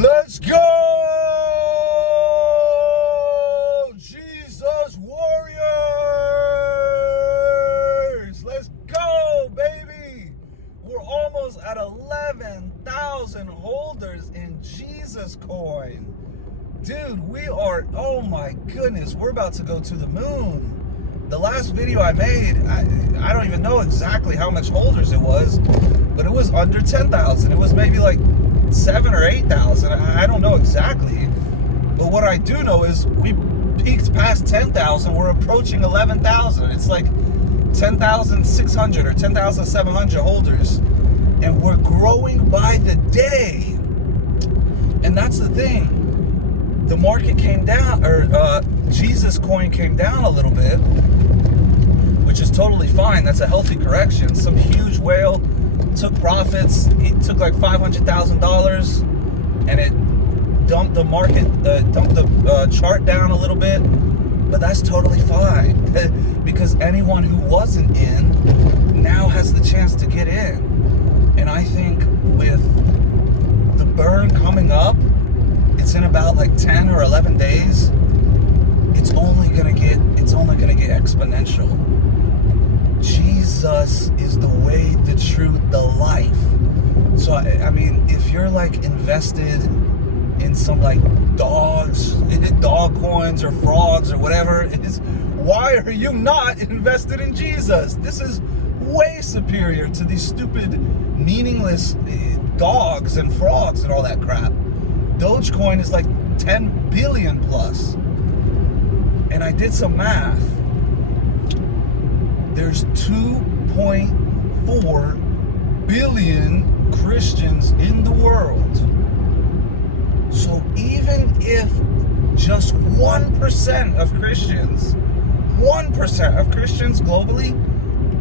Let's go! Jesus Warriors! Let's go, baby! We're almost at 11,000 holders in Jesus coin. Dude, we are, oh my goodness, we're about to go to the moon. The last video I made, I don't even know exactly how much holders it was, but it was under 10,000. It was maybe like 7 or 8,000. I don't know exactly. But what I do know is we peaked past 10,000. We're approaching 11,000. It's like 10,600 or 10,700 holders. And we're growing by the day. And that's the thing. The market came down, or Jesus coin came down a little bit, which is totally fine. That's a healthy correction. Some huge whale took profits. It took like $500,000, and it dumped the market, dumped the chart down a little bit. But that's totally fine because anyone who wasn't in now has the chance to get in. And I think with the burn coming up, it's in about like 10 or 11 days. It's only gonna get exponential. Jesus is the way, the truth, the life. So I mean, if you're like invested in some like dog coins or frogs or whatever it is, why are you not invested in Jesus? This is way superior to these stupid, meaningless dogs and frogs and all that crap. Dogecoin is like 10 billion plus. And I did some math. There's 2.4 billion Christians in the world. So even if just 1% of Christians, 1% of Christians globally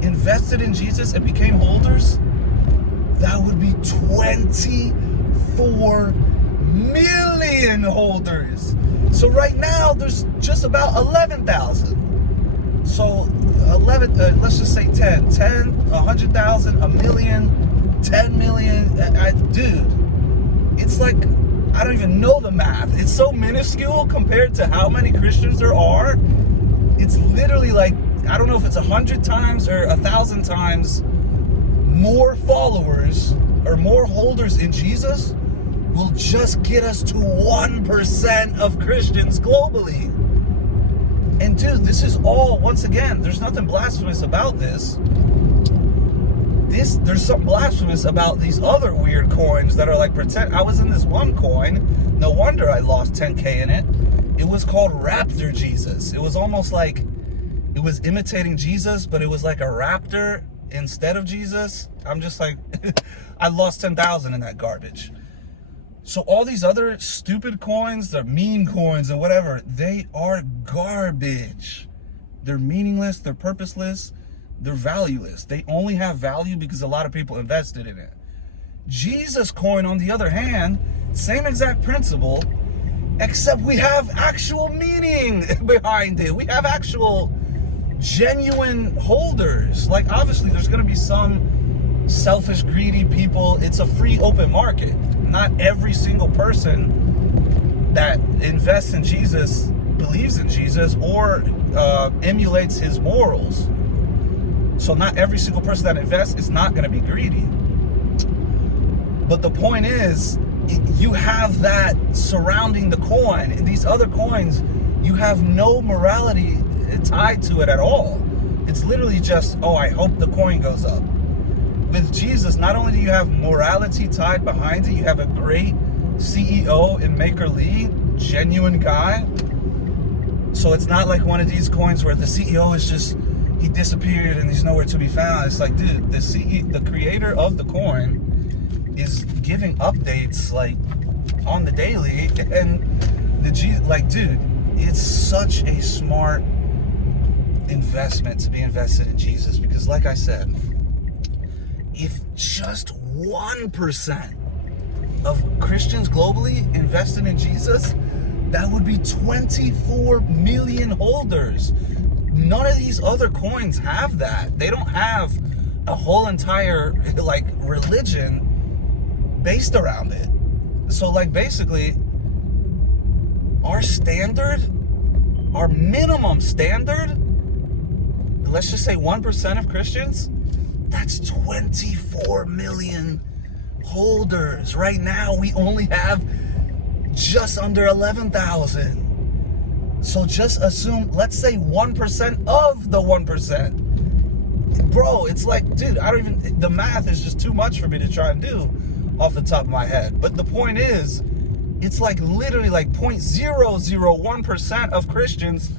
invested in Jesus and became holders, that would be 24 million holders. So right now there's just about 11,000. So 11, let's just say 10, 100,000, a million, 10 million. Dude, it's like, I don't even know the math. It's so minuscule compared to how many Christians there are. It's literally like, I don't know if it's 100 times or 1,000 times more followers or more holders in Jesus will just get us to 1% of Christians globally. And dude, this is all, once again, there's nothing blasphemous about this. There's something blasphemous about these other weird coins that are like pretend. I was in this one coin, no wonder I lost 10K in it. It was called Raptor Jesus. It was almost like, it was imitating Jesus, but it was like a raptor instead of Jesus. I'm just like, I lost 10,000 in that garbage. So all these other stupid coins, the meme coins and whatever, they are garbage. They're meaningless, they're purposeless, they're valueless. They only have value because a lot of people invested in it. Jesus coin, on the other hand, same exact principle, except we have actual meaning behind it. We have actual genuine holders. Like, obviously there's gonna be some selfish, greedy people. It's a free, open market. Not every single person that invests in Jesus believes in Jesus or emulates his morals. So not every single person that invests is not going to be greedy. But the point is, you have that surrounding the coin. And these other coins, you have no morality tied to it at all. It's literally just, oh, I hope the coin goes up. With Jesus, not only do you have morality tied behind it, you have a great CEO in Maker Lee, genuine guy. So it's not like one of these coins where the CEO is just, he disappeared and he's nowhere to be found. It's like, dude, the creator of the coin is giving updates like on the daily, and dude, it's such a smart investment to be invested in Jesus, because like I said, if just 1% of Christians globally invested in Jesus, that would be 24 million holders. None of these other coins have that. They don't have a whole entire like religion based around it. So like basically our standard, our minimum standard, let's just say 1% of Christians, that's 24 million holders. Right now we only have just under 11,000. So just assume, let's say 1% of the 1%. Bro, it's like, dude, I don't even, the math is just too much for me to try and do off the top of my head. But the point is, it's like literally like 0.001% of Christians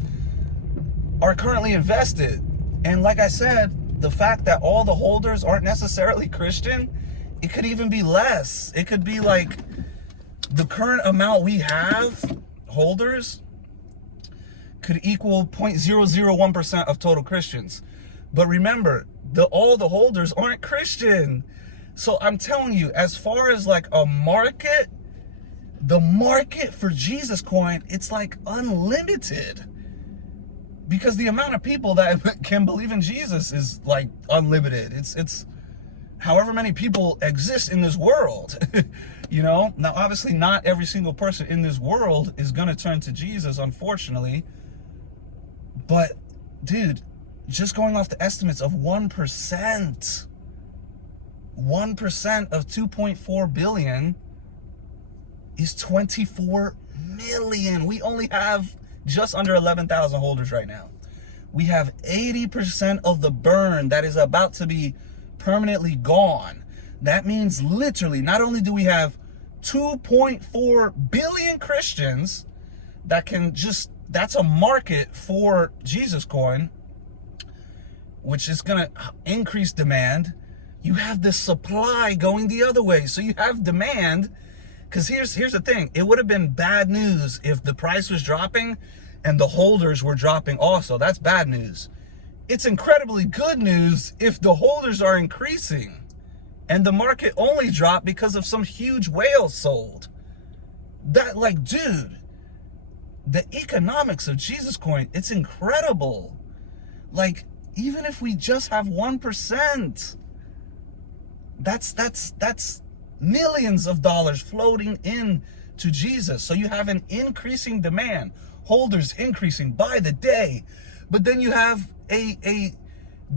are currently invested. And like I said, the fact that all the holders aren't necessarily Christian, it could even be less. It could be like the current amount we have holders could equal 0.001% of total Christians. But remember, all the holders aren't Christian. So I'm telling you, as far as like a market, the market for Jesus coin, it's like unlimited. Because the amount of people that can believe in Jesus is like unlimited. It's however many people exist in this world. You know, now obviously not every single person in this world is going to turn to Jesus, unfortunately. But dude, just going off the estimates of 1%, 1% of 2.4 billion is 24 million. We only have just under 11,000 holders right now. We have 80% of the burn that is about to be permanently gone. That means literally, not only do we have 2.4 billion Christians that can just, that's a market for Jesus coin, which is going to increase demand. You have the supply going the other way. So you have demand, because here's the thing. It would have been bad news if the price was dropping and the holders were dropping also. That's bad news. It's incredibly good news if the holders are increasing and the market only dropped because of some huge whale sold. That, like, dude, the economics of Jesus coin, it's incredible. Like, even if we just have 1%, that's millions of dollars floating in to Jesus. So you have an increasing demand, holders increasing by the day, but then you have a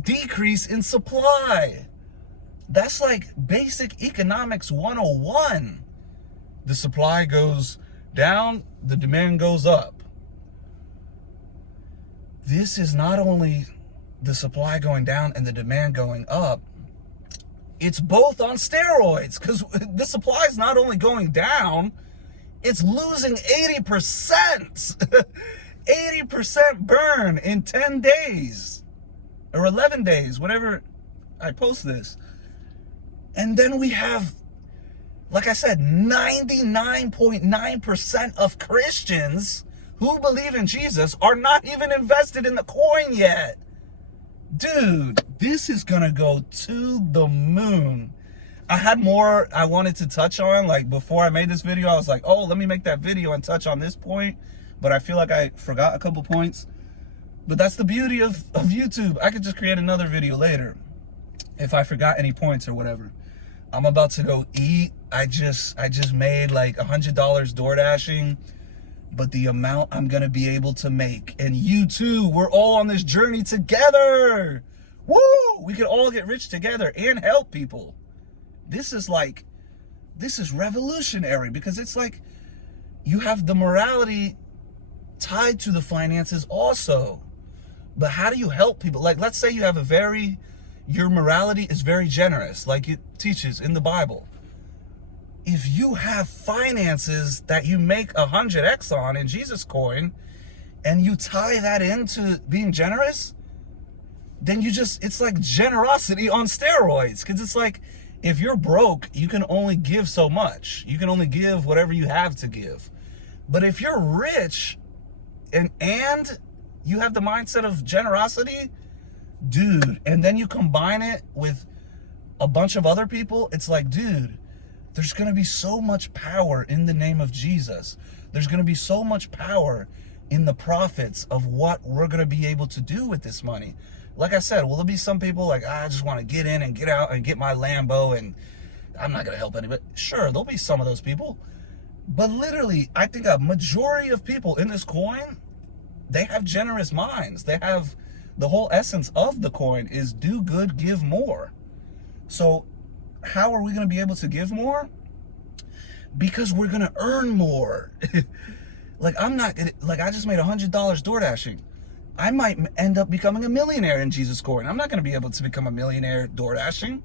decrease in supply. That's like basic economics 101. The supply goes down, the demand goes up. This is not only the supply going down and the demand going up, it's both on steroids, because the supply is not only going down, it's losing 80%. 80% burn in 10 days or 11 days, whenever I post this. And then we have, like I said, 99.9% of Christians who believe in Jesus are not even invested in the coin yet. Dude, this is gonna go to the moon. I had more I wanted to touch on. Like, before I made this video, I was like, oh, let me make that video and touch on this point. But I feel like I forgot a couple points. But that's the beauty of YouTube. I could just create another video later if I forgot any points or whatever. I'm about to go eat. I just made like $100 door dashing. But the amount I'm going to be able to make, and you too, we're all on this journey together. Woo! We can all get rich together and help people. This is revolutionary, because it's like you have the morality tied to the finances also. But how do you help people? Like, let's say you have your morality is very generous, like it teaches in the Bible. If you have finances that you make 100x on in Jesus coin, and you tie that into being generous, then it's like generosity on steroids. Because it's like, if you're broke, you can only give so much. You can only give whatever you have to give. But if you're rich and you have the mindset of generosity, dude, and then you combine it with a bunch of other people, it's like, dude, there's going to be so much power in the name of Jesus. There's going to be so much power in the profits of what we're going to be able to do with this money. Like I said, will there be some people like, I just want to get in and get out and get my Lambo and I'm not going to help anybody? Sure, there'll be some of those people. But literally, I think a majority of people in this coin, they have generous minds. They have the whole essence of the coin is do good, give more. So how are we going to be able to give more? Because we're going to earn more. Like, I'm not gonna, like, I just made $100 door dashing. I might end up becoming a millionaire in Jesus coin. I'm not going to be able to become a millionaire door dashing.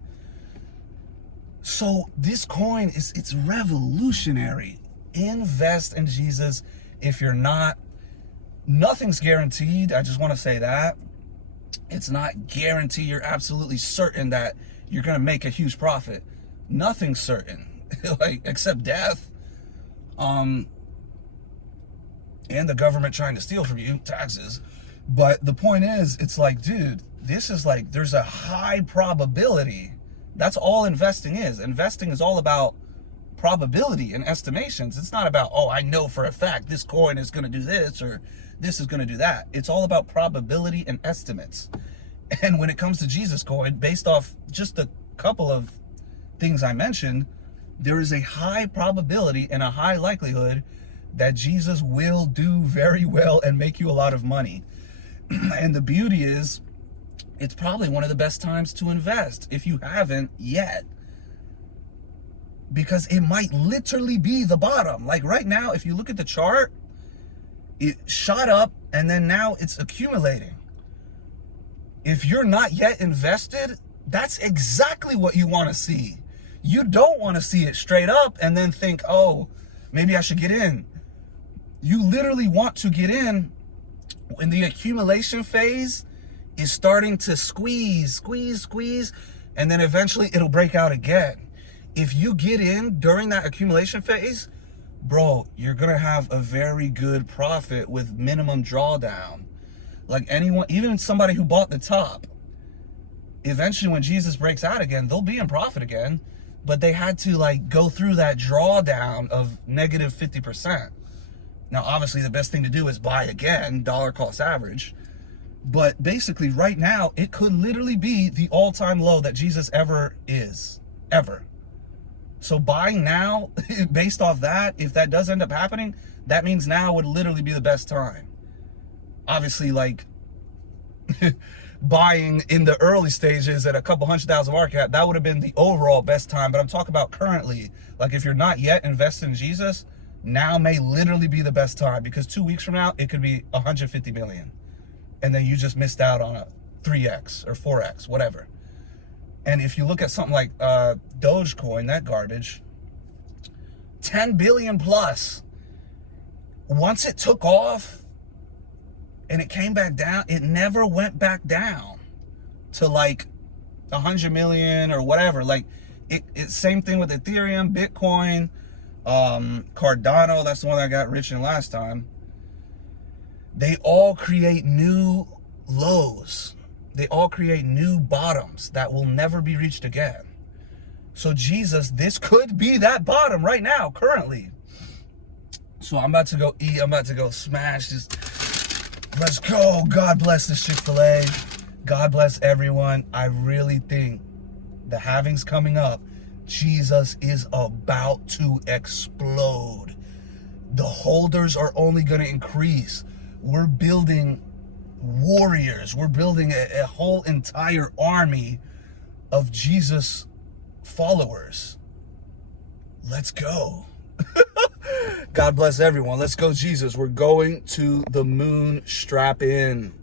So this coin it's revolutionary. Invest in Jesus. If you're not, nothing's guaranteed. I just want to say that. It's not guaranteed. You're absolutely certain that you're going to make a huge profit. Nothing's certain, like, except death. And the government trying to steal from you, taxes. But the point is, it's like, dude, this is like, there's a high probability. That's all investing is. Investing is all about probability and estimations. It's not about, oh, I know for a fact this coin is going to do this or this is going to do that. It's all about probability and estimates. And when it comes to Jesus coin, based off just a couple of things I mentioned, there is a high probability and a high likelihood that Jesus will do very well and make you a lot of money. And the beauty is, it's probably one of the best times to invest if you haven't yet. Because it might literally be the bottom. Like right now, if you look at the chart, it shot up and then now it's accumulating. If you're not yet invested, that's exactly what you want to see. You don't want to see it straight up and then think, oh, maybe I should get in. You literally want to get in when the accumulation phase is starting to squeeze, and then eventually it'll break out again. If you get in during that accumulation phase, bro, you're gonna have a very good profit with minimum drawdown. Like anyone, even somebody who bought the top, eventually when Jesus breaks out again, they'll be in profit again, but they had to like go through that drawdown of negative 50%. Now, obviously the best thing to do is buy again, dollar cost average. But basically right now, it could literally be the all-time low that Jesus ever is, ever. So buying now, based off that, if that does end up happening, that means now would literally be the best time. Obviously, like, buying in the early stages at a couple 100,000 market cap, that would have been the overall best time. But I'm talking about currently, like if you're not yet invested in Jesus, now may literally be the best time, because 2 weeks from now, it could be 150 million. And then you just missed out on a 3x or 4x, whatever. And if you look at something like Dogecoin, that garbage, 10 billion plus. Once it took off and it came back down, it never went back down to like 100 million or whatever. Like it same thing with Ethereum, Bitcoin, Cardano, that's the one that got rich in last time. They all create new lows. They all create new bottoms that will never be reached again. So Jesus, this could be that bottom right now, currently. So I'm about to go eat. I'm about to go smash this. Let's go. God bless this Chick-fil-A. God bless everyone. I really think the halving's coming up. Jesus is about to explode. The holders are only going to increase. We're building warriors. We're building a whole entire army of Jesus followers. Let's go. God bless everyone. Let's go, Jesus. We're going to the moon. Strap in.